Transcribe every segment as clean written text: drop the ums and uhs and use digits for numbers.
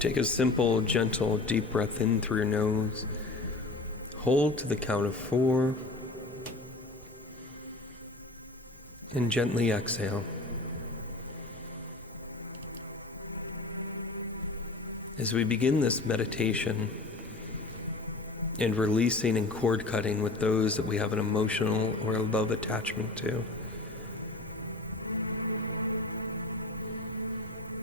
Take a simple, gentle, deep breath in through your nose. Hold to the count of 4. And gently exhale. As we begin this meditation and releasing and cord cutting with those that we have an emotional or a love attachment to,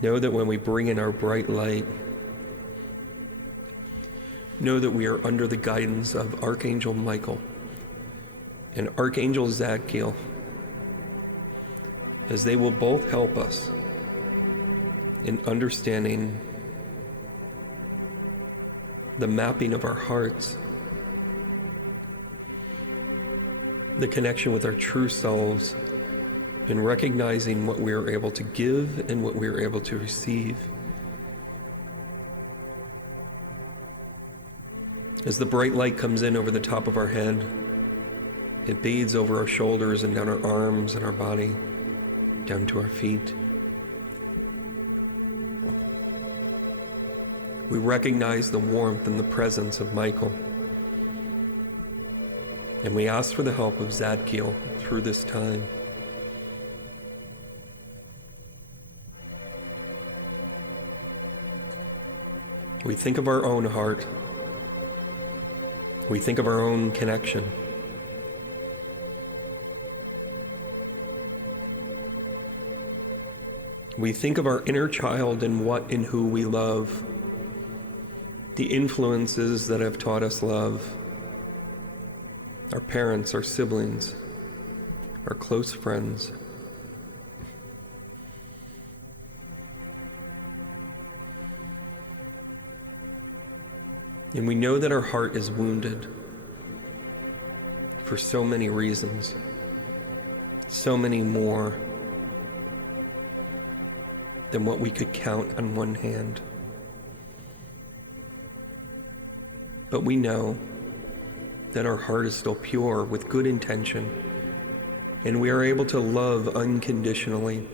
know that when we bring in our bright light, know that we are under the guidance of Archangel Michael and Archangel Zadkiel, as they will both help us in understanding the mapping of our hearts, the connection with our true selves, and recognizing what we are able to give and what we are able to receive. As the bright light comes in over the top of our head, it bathes over our shoulders and down our arms and our body, down to our feet. We recognize the warmth and the presence of Michael, and we ask for the help of Zadkiel through this time. We think of our own heart. We think of our own connection. We think of our inner child and what and who we love, the influences that have taught us love, our parents, our siblings, our close friends. And we know that our heart is wounded for so many reasons, so many more than what we could count on one hand. But we know that our heart is still pure with good intention, and we are able to love unconditionally.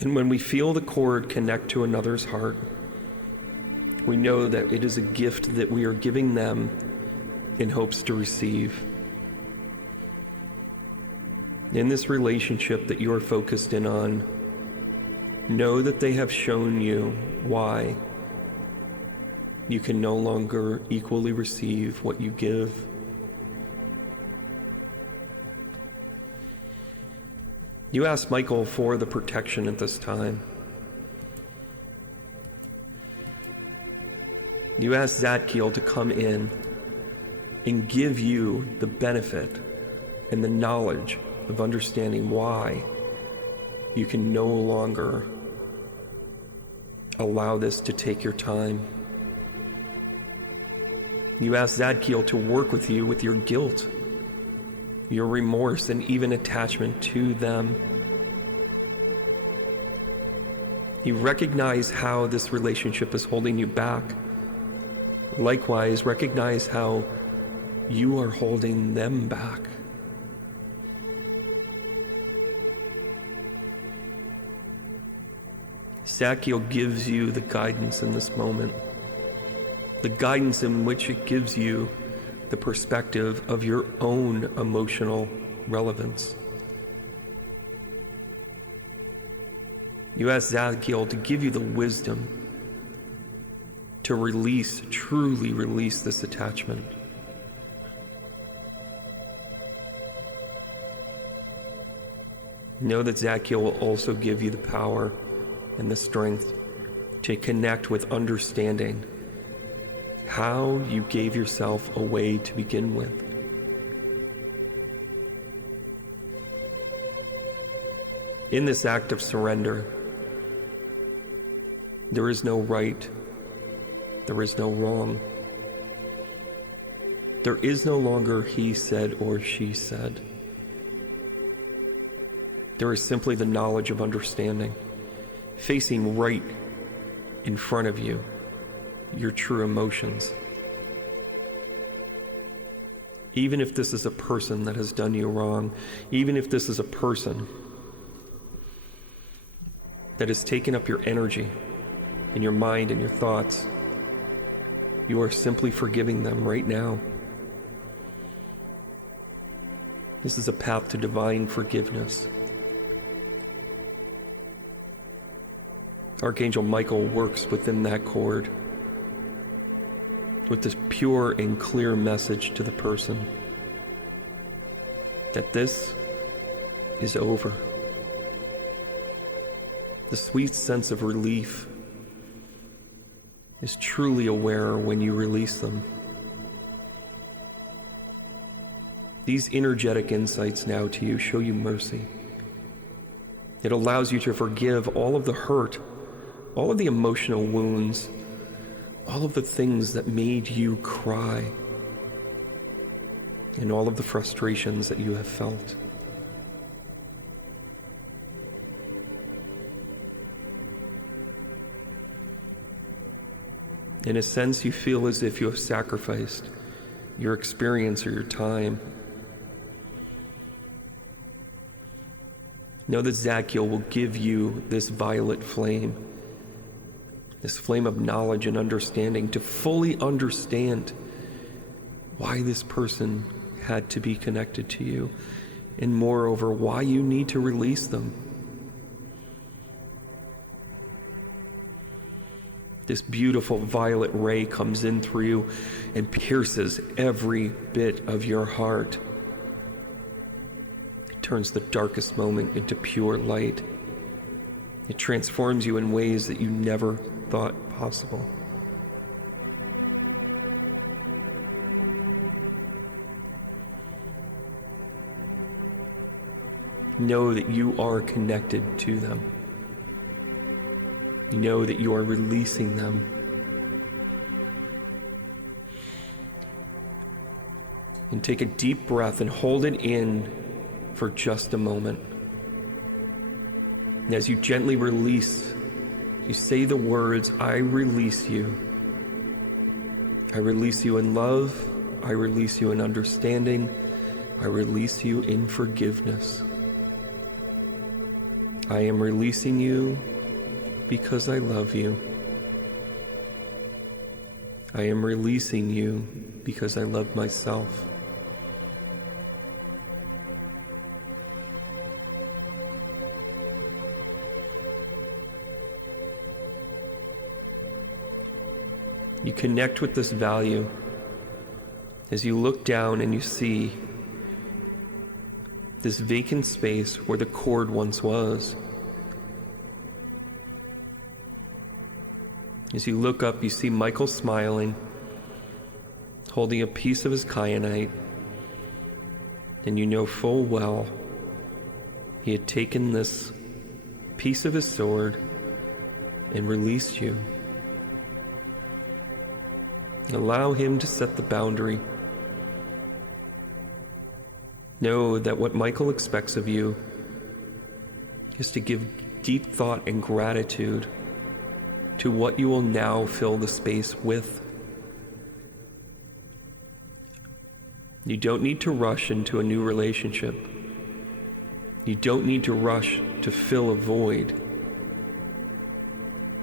And when we feel the cord connect to another's heart, we know that it is a gift that we are giving them in hopes to receive. In this relationship that you are focused in on, know that they have shown you why you can no longer equally receive what you give. You ask Michael for the protection at this time. You ask Zadkiel to come in and give you the benefit and the knowledge of understanding why you can no longer allow this to take your time. You ask Zadkiel to work with you with your guilt, your remorse, and even attachment to them. You recognize how this relationship is holding you back. Likewise, recognize how you are holding them back. Zadkiel gives you the guidance in this moment, the guidance in which it gives you the perspective of your own emotional relevance. You ask Zadkiel to give you the wisdom to release, truly release this attachment. Know that Zadkiel will also give you the power and the strength to connect with understanding how you gave yourself away to begin with. In this act of surrender, there is no right, there is no wrong. There is no longer he said or she said. There is simply the knowledge of understanding, facing right in front of you, your true emotions. Even if this is a person that has done you wrong, even if this is a person that has taken up your energy and your mind and your thoughts, you are simply forgiving them right now. This is a path to divine forgiveness. Archangel Michael works within that cord with this pure and clear message to the person that this is over. The sweet sense of relief is truly aware when you release them. These energetic insights now to you show you mercy. It allows you to forgive all of the hurt, all of the emotional wounds, all of the things that made you cry, and all of the frustrations that you have felt. In a sense, you feel as if you have sacrificed your experience or your time. Know that Zadkiel will give you this violet flame, this flame of knowledge and understanding, to fully understand why this person had to be connected to you, and moreover, why you need to release them. This beautiful violet ray comes in through you and pierces every bit of your heart. It turns the darkest moment into pure light. It transforms you in ways that you never thought possible. Know that you are connected to them. Know that you are releasing them. And take a deep breath and hold it in for just a moment. And as you gently release, you say the words, I release you. I release you in love. I release you in understanding. I release you in forgiveness. I am releasing you because I love you. I am releasing you because I love myself. You connect with this value as you look down and you see this vacant space where the cord once was. As you look up, you see Michael smiling, holding a piece of his kyanite, and you know full well he had taken this piece of his sword and released you. Allow him to set the boundary. Know that what Michael expects of you is to give deep thought and gratitude to what you will now fill the space with. You don't need to rush into a new relationship. You don't need to rush to fill a void.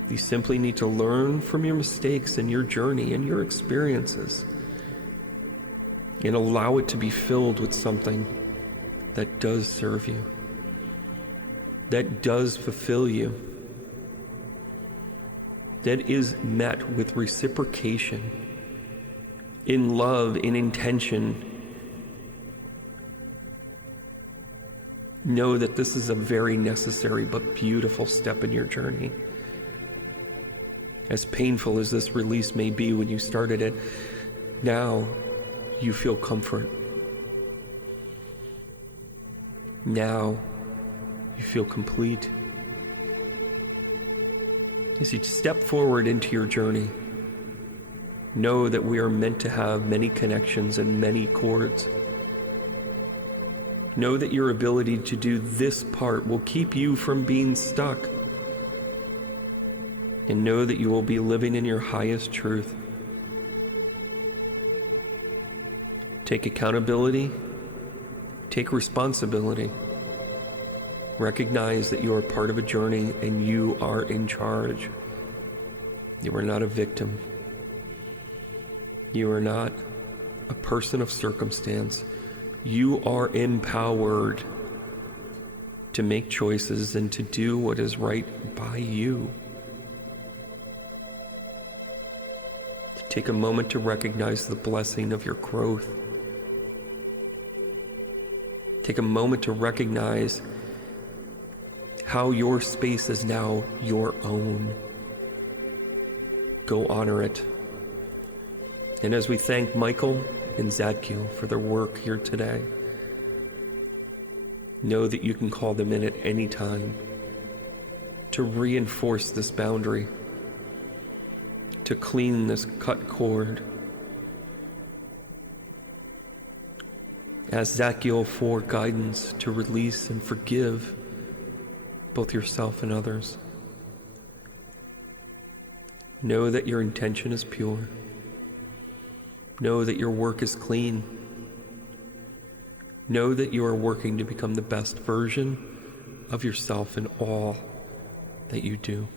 You simply need to learn from your mistakes and your journey and your experiences, and allow it to be filled with something that does serve you, that does fulfill you, that is met with reciprocation, in love, in intention. Know that this is a very necessary but beautiful step in your journey. As painful as this release may be when you started it, now you feel comfort. Now you feel complete. As you step forward into your journey, know that we are meant to have many connections and many cords. Know that your ability to do this part will keep you from being stuck. And know that you will be living in your highest truth. Take accountability. Take responsibility. Recognize that you are part of a journey and you are in charge. You are not a victim. You are not a person of circumstance. You are empowered to make choices and to do what is right by you. Take a moment to recognize the blessing of your growth. Take a moment to recognize how your space is now your own. Go honor it. And as we thank Michael and Zadkiel for their work here today, know that you can call them in at any time to reinforce this boundary, to clean this cut cord. Ask Zadkiel for guidance to release and forgive both yourself and others. Know that your intention is pure. Know that your work is clean. Know that you are working to become the best version of yourself in all that you do.